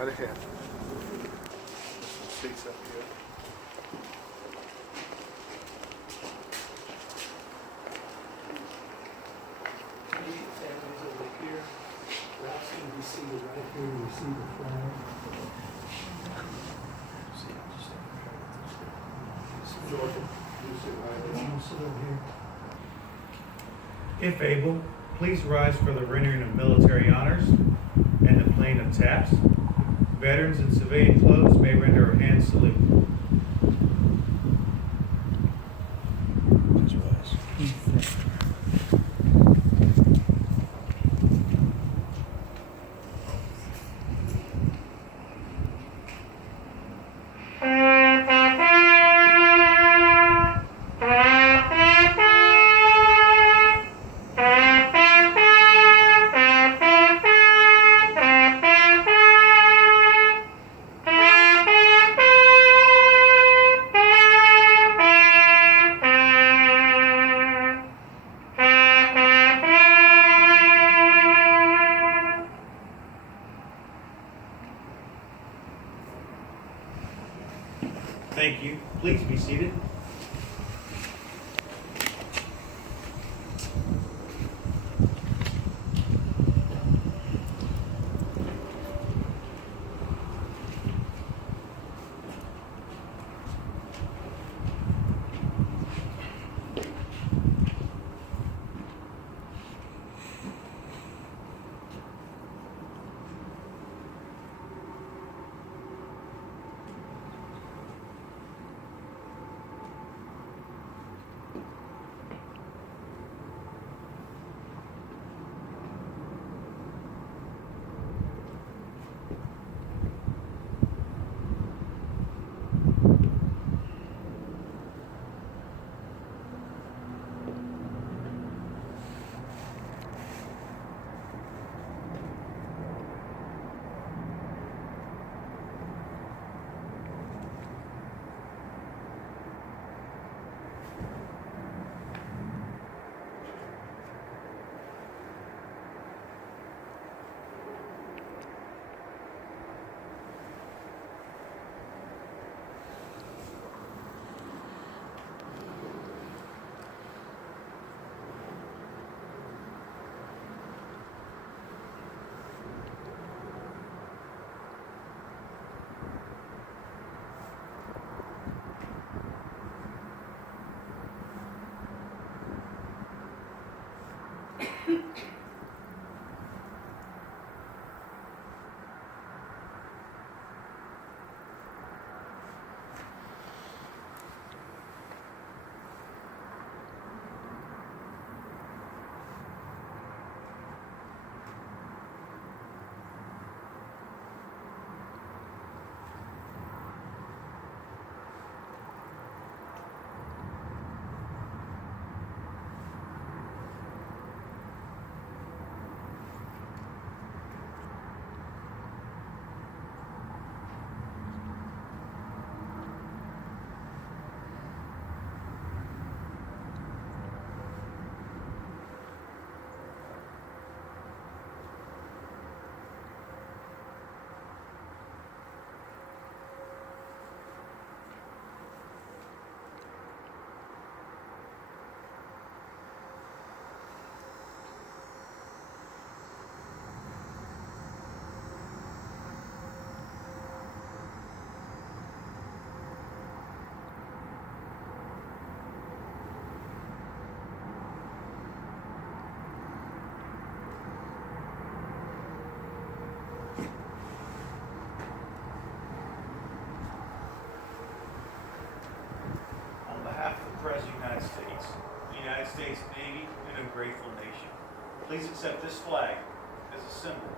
right ahead. Seats up here. Families over here. Ralph's going to be seated right here. You see the flag. Georgia, you sit right there. You sit over here. If able, please rise for the rendering of military honors and the playing of taps. Veterans in civilian clothes may render a hand salute. Please rise. Thank you. Please be seated. On behalf of the President of the United States Navy, and a grateful nation, please accept this flag as a symbol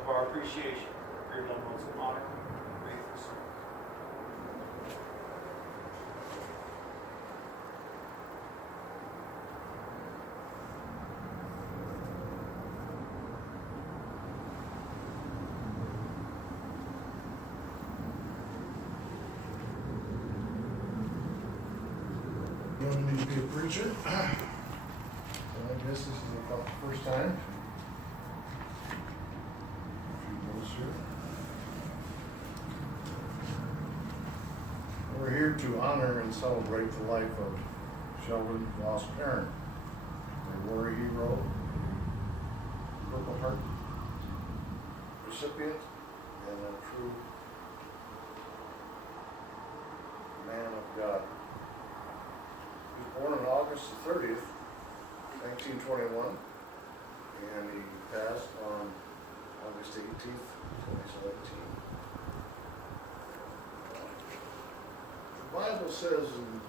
of our appreciation for your loved ones' honor and faithful service. You don't need to be a preacher. Well, I guess this is about the first time. A few notes here. We're here to honor and celebrate the life of Sheldon lost Perrine, a war hero, a Purple Heart recipient, and a true man of God. He was born on August the 30th, 1921, and he passed on August 18th, 2017. The Bible says in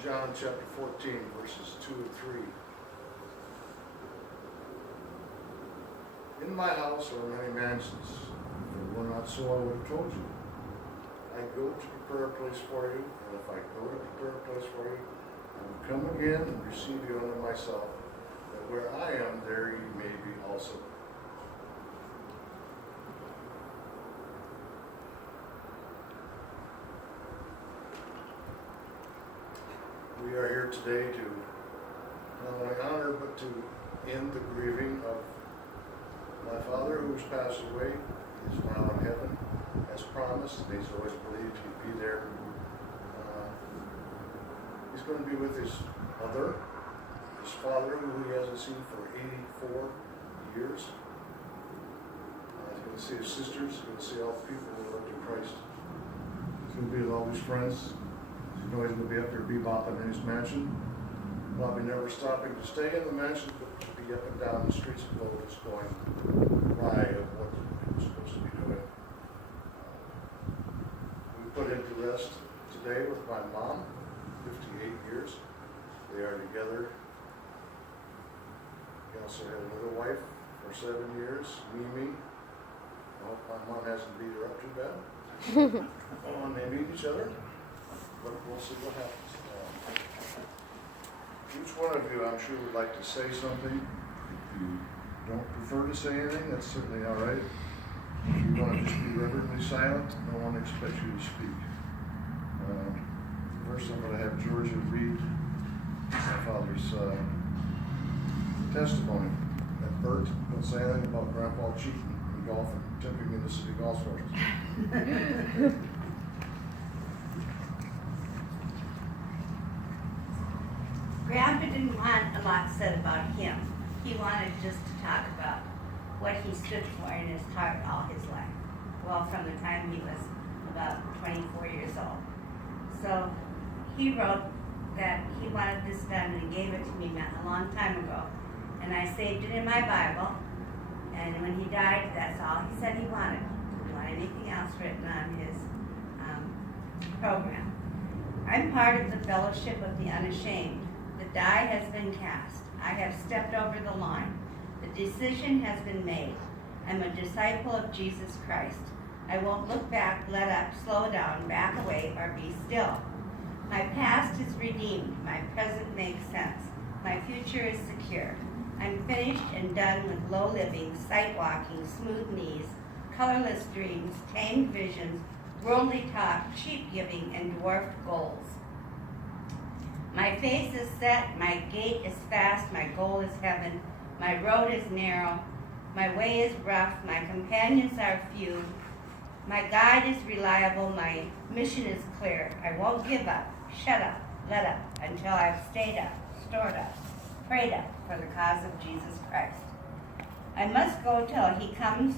John chapter 14, verses 2 and 3, "In my house are many mansions. If it were not so, I would have told you. I go to prepare a place for you, and if I go to prepare a place for you, I will come again and receive you unto myself, that where I am, there you may be also." We are here today to not only honor, but to end the grieving of my father, who's passed away. He is now in heaven, as promised, and he's always believed he'd be there. He's going to be with his mother, his father, who he hasn't seen for 84 years. He's going to see his sisters, he's going to see all the people who loved in Christ. He's going to be with all his friends. You know, he's going to be up there bebopping in his mansion, probably never stopping to stay in the mansion, but to be up and down the streets of Lotus going by of what he was supposed to be doing. We put him to rest today with my mom, 58 years. They are together. He also had another wife for 7 years, Mimi. I hope my mom hasn't beat her up too bad. They meet each other. But we'll see what happens. Each one of you, I'm sure, would like to say something. If you don't prefer to say anything, that's certainly all right. If you want to just be reverently silent, no one expects you to speak. First, I'm going to have Georgia read my father's testimony. And Bert, don't say anything about Grandpa cheating in golf and tipping in the city golf courses. Grandpa didn't want a lot said about him. He wanted just to talk about what he stood for in his heart all his life. Well, from the time he was about 24 years old. So he wrote that he wanted this done and he gave it to me a long time ago. And I saved it in my Bible. And when he died, that's all he said he wanted. He didn't want anything else written on his program. I'm part of the Fellowship of the Unashamed. The die has been cast. I have stepped over the line. The decision has been made. I'm a disciple of Jesus Christ. I won't look back, let up, slow down, back away, or be still. My past is redeemed. My present makes sense. My future is secure. I'm finished and done with low living, sight walking, smooth knees, colorless dreams, tamed visions, worldly talk, cheap giving, and dwarfed goals. My face is set, my gait is fast, my goal is heaven, my road is narrow, my way is rough, my companions are few, my guide is reliable, my mission is clear. I won't give up, shut up, let up, until I've stayed up, stored up, prayed up for the cause of Jesus Christ. I must go till he comes,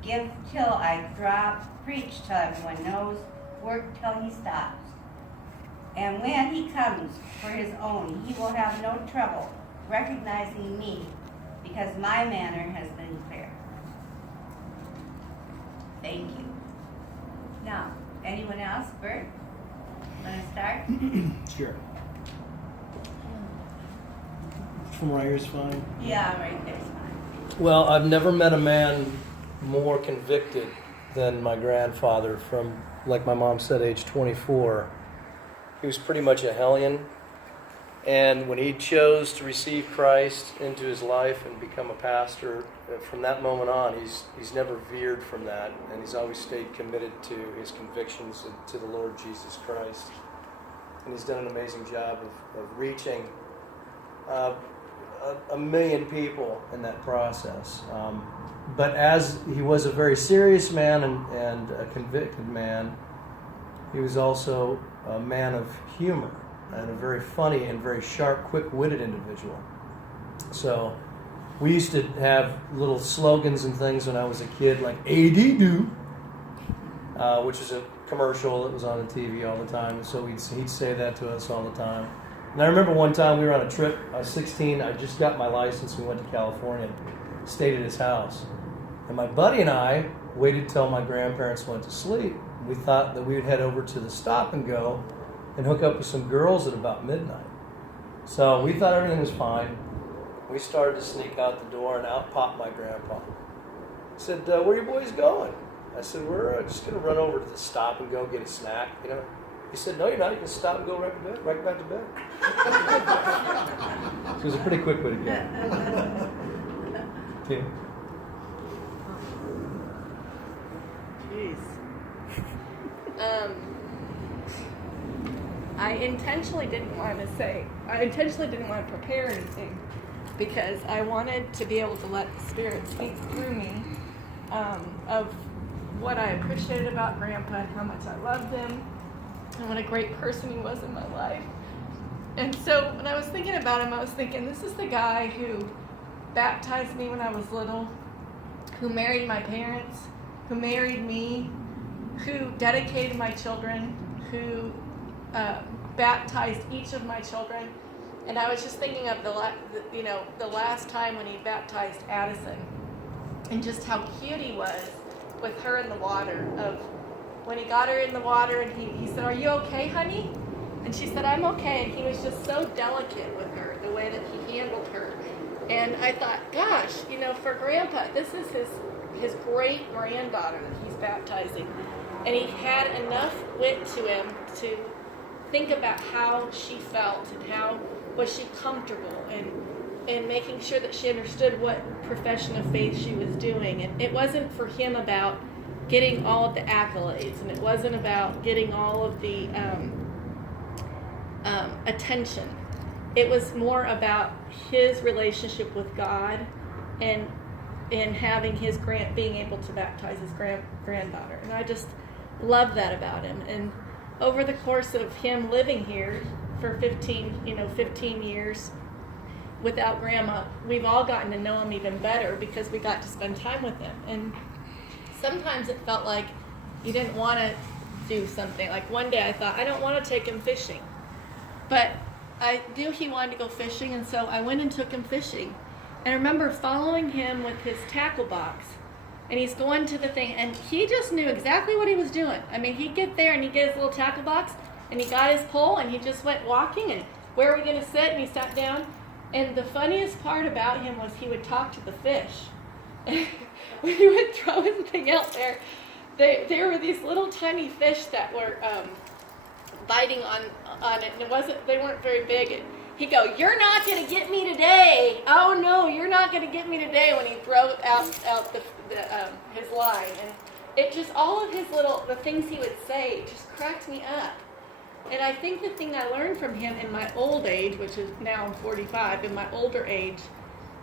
give till I drop, preach till everyone knows, work till he stops. And when he comes for his own, he will have no trouble recognizing me, because my manner has been clear. Thank you. Now, anyone else? Bert, want to start? Sure. From right here is fine. Yeah, right there's fine. Well, I've never met a man more convicted than my grandfather from, like my mom said, age 24. He was pretty much a hellion. And when he chose to receive Christ into his life and become a pastor, from that moment on, he's never veered from that. And he's always stayed committed to his convictions and to the Lord Jesus Christ. And he's done an amazing job of reaching a million people in that process. But as he was a very serious man and a convicted man, he was also a man of humor and a very funny and very sharp, quick-witted individual. So we used to have little slogans and things when I was a kid, like AD-do, which is a commercial that was on the TV all the time. So he'd say that to us all the time. And I remember one time we were on a trip. I was 16. I just got my license. We went to California, stayed at his house. And my buddy and I waited till my grandparents went to sleep. We thought that we would head over to the Stop and Go and hook up with some girls at about midnight. So we thought everything was fine. We started to sneak out the door, and out popped my grandpa. He said, "Where are you boys going?" I said, "We're just going to run over to the Stop and Go, get a snack, you know." He said, "No, you're not. You can stop and go right back to bed." So it was a pretty quick way to go. Okay. Jeez. I intentionally didn't want to prepare anything because I wanted to be able to let the Spirit speak through me of what I appreciated about Grandpa and how much I loved him and what a great person he was in my life. And so when I was thinking about him, I was thinking, this is the guy who baptized me when I was little, who married my parents, who married me, who dedicated my children, who baptized each of my children. And I was just thinking of the last time when he baptized Addison, and just how cute he was with her in the water. Of when he got her in the water, and he said, "Are you okay, honey?" And she said, "I'm okay." And he was just so delicate with her, the way that he handled her. And I thought, gosh, for Grandpa, this is his great granddaughter that he's baptizing. And he had enough wit to him to think about how she felt and how was she comfortable, and making sure that she understood what profession of faith she was doing. And it wasn't for him about getting all of the accolades, and it wasn't about getting all of the attention. It was more about his relationship with God and having being able to baptize his granddaughter. And I just love that about him. And over the course of him living here for 15 years without Grandma, we've all gotten to know him even better because we got to spend time with him. And sometimes it felt like you didn't want to do something. Like one day I thought, I don't want to take him fishing. But I knew he wanted to go fishing, and so I went and took him fishing. And I remember following him with his tackle box. And he's going to the thing, and he just knew exactly what he was doing. I mean, he'd get there, and he'd get his little tackle box, and he got his pole, and he just went walking, and where are we going to sit? And he sat down. And the funniest part about him was he would talk to the fish. When he would throw his thing out there, there were these little tiny fish that were biting on it, and they weren't very big. And he'd go, "You're not going to get me today. Oh no, you're not going to get me today," when he threw out his line. And it just, all of the things he would say just cracked me up. And I think the thing I learned from him in my old age, which is now I'm 45, in my older age,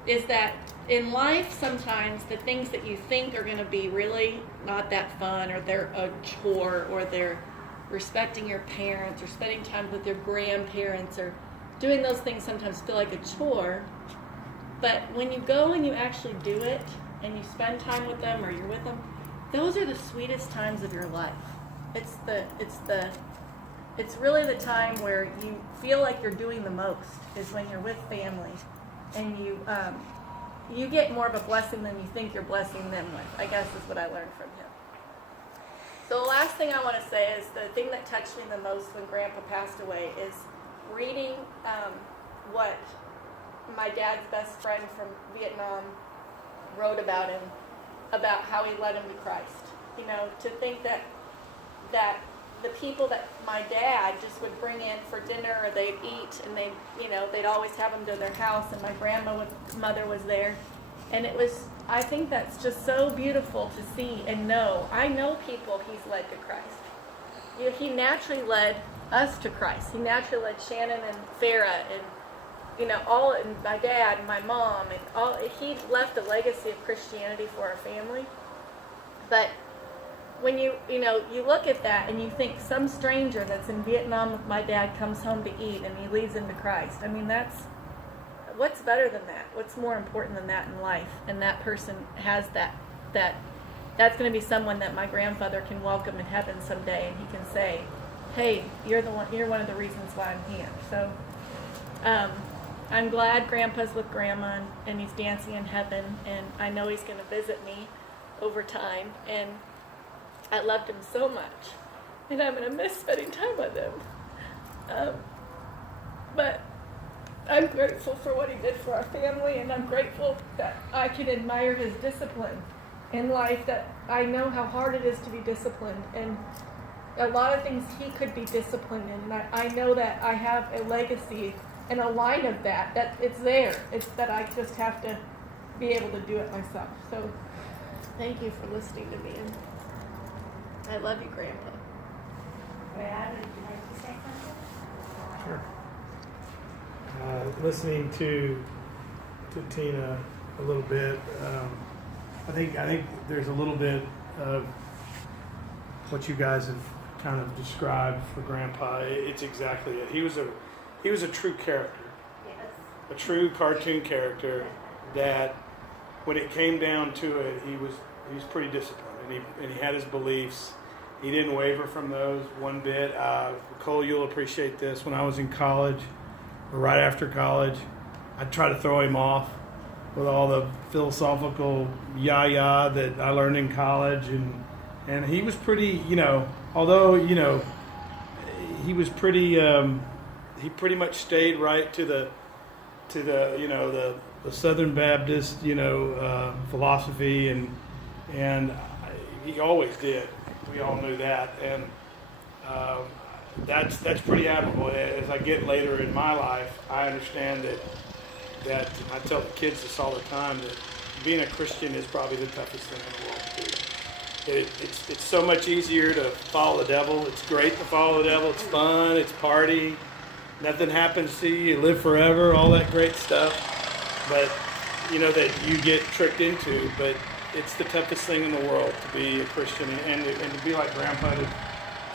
is that in life sometimes the things that you think are going to be really not that fun, or they're a chore, or they're respecting your parents, or spending time with your grandparents, or doing those things sometimes feel like a chore. But when you go and you actually do it, and you spend time with them, or you're with them, those are the sweetest times of your life. It's really the time where you feel like you're doing the most, is when you're with family, and you get more of a blessing than you think you're blessing them with, I guess is what I learned from him. So the last thing I want to say is the thing that touched me the most when Grandpa passed away is reading what my dad's best friend from Vietnam wrote about him, about how he led him to Christ. To think that the people that my dad just would bring in for dinner, or they'd eat, and they'd always have them to their house, and my grandmother was there. And I think that's just so beautiful to see and know. I know people he's led to Christ. He naturally led us to Christ. He naturally led Shannon and Farah and and my dad and my mom, and all. He left a legacy of Christianity for our family. But when you look at that and you think some stranger that's in Vietnam with my dad comes home to eat and he leads him to Christ. I mean, what's better than that? What's more important than that in life? And that person has that's going to be someone that my grandfather can welcome in heaven someday, and he can say, "Hey, you're one of the reasons why I'm here." So, I'm glad Grandpa's with Grandma and he's dancing in heaven, and I know he's going to visit me over time, and I loved him so much, and I'm going to miss spending time with him. But I'm grateful for what he did for our family, and I'm grateful that I can admire his discipline in life, that I know how hard it is to be disciplined, and a lot of things he could be disciplined in, and I know that I have a legacy and a line of that it's there. It's that I just have to be able to do it myself. So thank you for listening to me, and I love you, Grandpa. Brad, would you like to say something? Sure. Listening to Tina a little bit, I think there's a little bit of what you guys have kind of described for Grandpa. It's exactly it. He was a true character, Yes. a true cartoon character that, when it came down to it, he was pretty disciplined, and he had his beliefs. He didn't waver from those one bit. Cole, you'll appreciate this. When I was in college, or right after college, I'd try to throw him off with all the philosophical yah that I learned in college, and he was pretty, although he was pretty, he pretty much stayed right to the Southern Baptist philosophy, and he always did. We all knew that, and that's pretty admirable. As I get later in my life, I understand that I tell the kids this all the time, that being a Christian is probably the toughest thing in the world to do. It's so much easier to follow the devil. It's great to follow the devil. It's fun. It's party. Nothing happens to you. You live forever. All that great stuff. But that you get tricked into. But it's the toughest thing in the world to be a Christian, and to be like Grandpa, to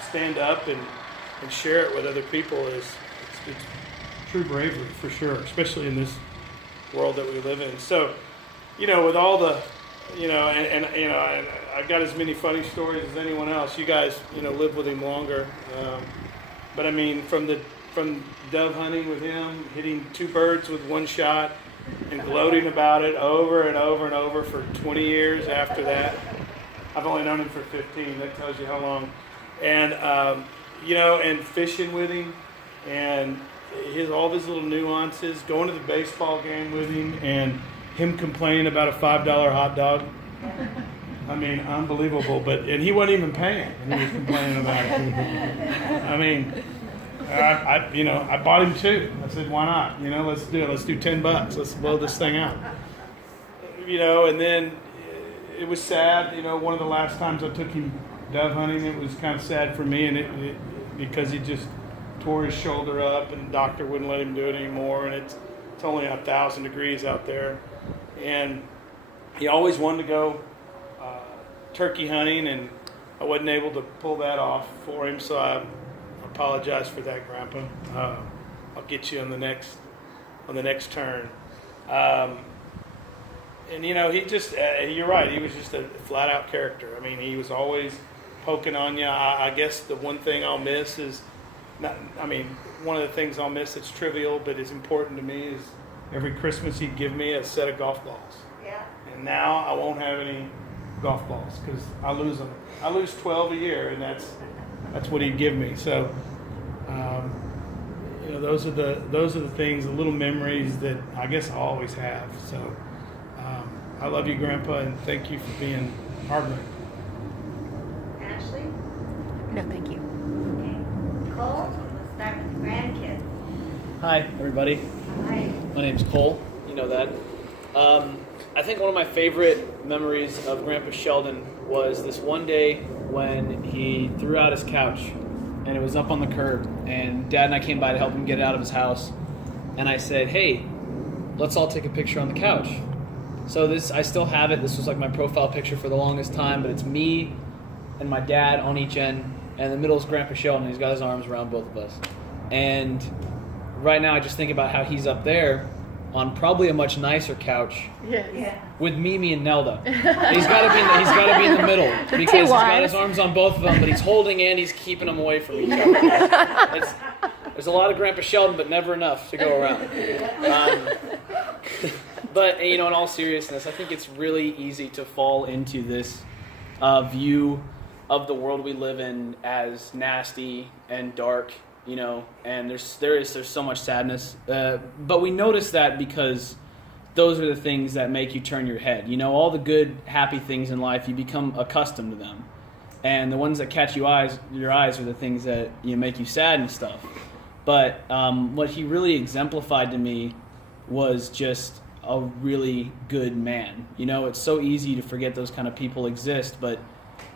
stand up and share it with other people it's true bravery for sure, especially in this world that we live in. So, with all the, and I've got as many funny stories as anyone else. You guys, live with him longer, but I mean, from dove hunting with him, hitting 2 birds with 1 shot, and gloating about it over and over and over for 20 years after that. I've only known him for 15. That tells you how long. And and fishing with him, and all his little nuances, going to the baseball game with him, and him complaining about a $5 hot dog. I mean, unbelievable. And he wasn't even paying, and he was complaining about it. I mean, I bought him 2. I said, why not? Let's do it. Let's do $10. Let's blow this thing out. And then it was sad. One of the last times I took him dove hunting, it was kind of sad for me, and because he just tore his shoulder up, and the doctor wouldn't let him do it anymore, and it's only 1,000 degrees out there, and he always wanted to go turkey hunting, and I wasn't able to pull that off for him, so I apologize for that, Grandpa. I'll get you on the next turn. And he just you're right, he was just a flat out character. I mean, he was always poking on you. I guess the one thing I'll miss is one of the things I'll miss that's trivial but is important to me is every Christmas he'd give me a set of golf balls. Yeah. And now I won't have any golf balls because I lose them. I lose 12 a year, and that's what he'd give me. So, those are the things, the little memories that I guess I always have. So, I love you, Grandpa, and thank you for being hard-working. Ashley? No, thank you. Okay. Cole, let's start with the grandkids. Hi, everybody. Hi. My name's Cole. You know that. I think one of my favorite memories of Grandpa Sheldon was this one day when he threw out his couch, and it was up on the curb, and Dad and I came by to help him get it out of his house, and I said, hey, let's all take a picture on the couch. So I still have it. This was like my profile picture for the longest time, but it's me and my dad on each end, and in the middle is Grandpa Sheldon. He's got his arms around both of us. And right now I just think about how he's up there on probably a much nicer couch Yes. with Mimi and Nelda. He's got to be in the middle because he's got his arms on both of them, but he's holding and he's keeping them away from each other. There's a lot of Grandpa Sheldon, but never enough to go around. But in all seriousness, I think it's really easy to fall into this view of the world we live in as nasty and dark, and there's so much sadness. But we notice that because those are the things that make you turn your head. All the good, happy things in life, you become accustomed to them. And the ones that catch your eyes are the things that make you sad and stuff. But what he really exemplified to me was just a really good man. It's so easy to forget those kind of people exist, but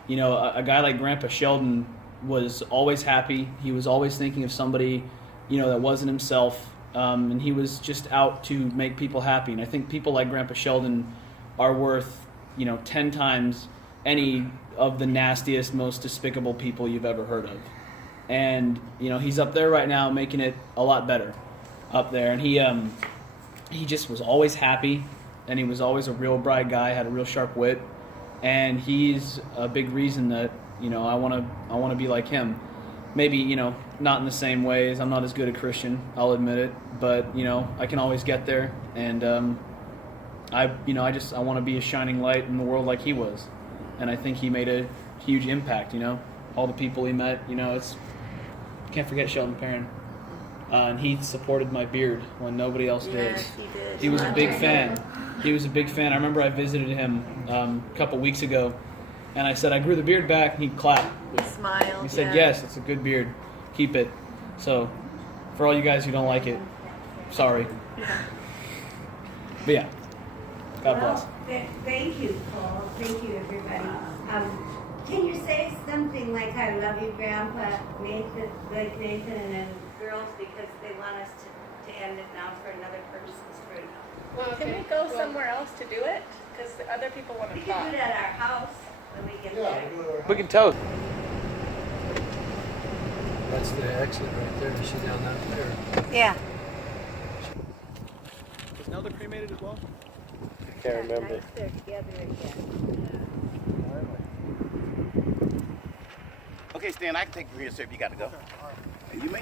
a guy like Grandpa Sheldon was always happy. He was always thinking of somebody, that wasn't himself, and he was just out to make people happy. And I think people like Grandpa Sheldon are worth, 10 times any of the nastiest, most despicable people you've ever heard of. And he's up there right now, making it a lot better up there. And he just was always happy, and he was always a real bright guy, had a real sharp wit. And he's a big reason that I want to be like him. Maybe not in the same ways. I'm not as good a Christian, I'll admit it, but I can always get there. And I want to be a shining light in the world like he was. And I think he made a huge impact. All the people he met. Can't forget Sheldon Perrine. And he supported my beard when nobody else did. Yes, he did. He was a big fan. He was a big fan. I remember I visited him a couple weeks ago, and I said, I grew the beard back, and he clapped. He smiled. He said, yes, it's a good beard. Keep it. So, for all you guys who don't like it, sorry. But yeah, God bless. Thank you, Paul. Thank you, everybody. Can you say something like, I love you, Grandpa, Nathan, like Nathan and then girls, because they want us to end it now for another person's fruit. Well, can we go somewhere else to do it? Because other people want We to can talk. do it at our house when we get Yeah, there. we go to our We can toast. That's the exit right there. Is she down that there? Yeah. Was Nelda cremated as well? Can't remember. Nice they're together again. Okay, Stan, I can take you here, sir, if you got to go. And you may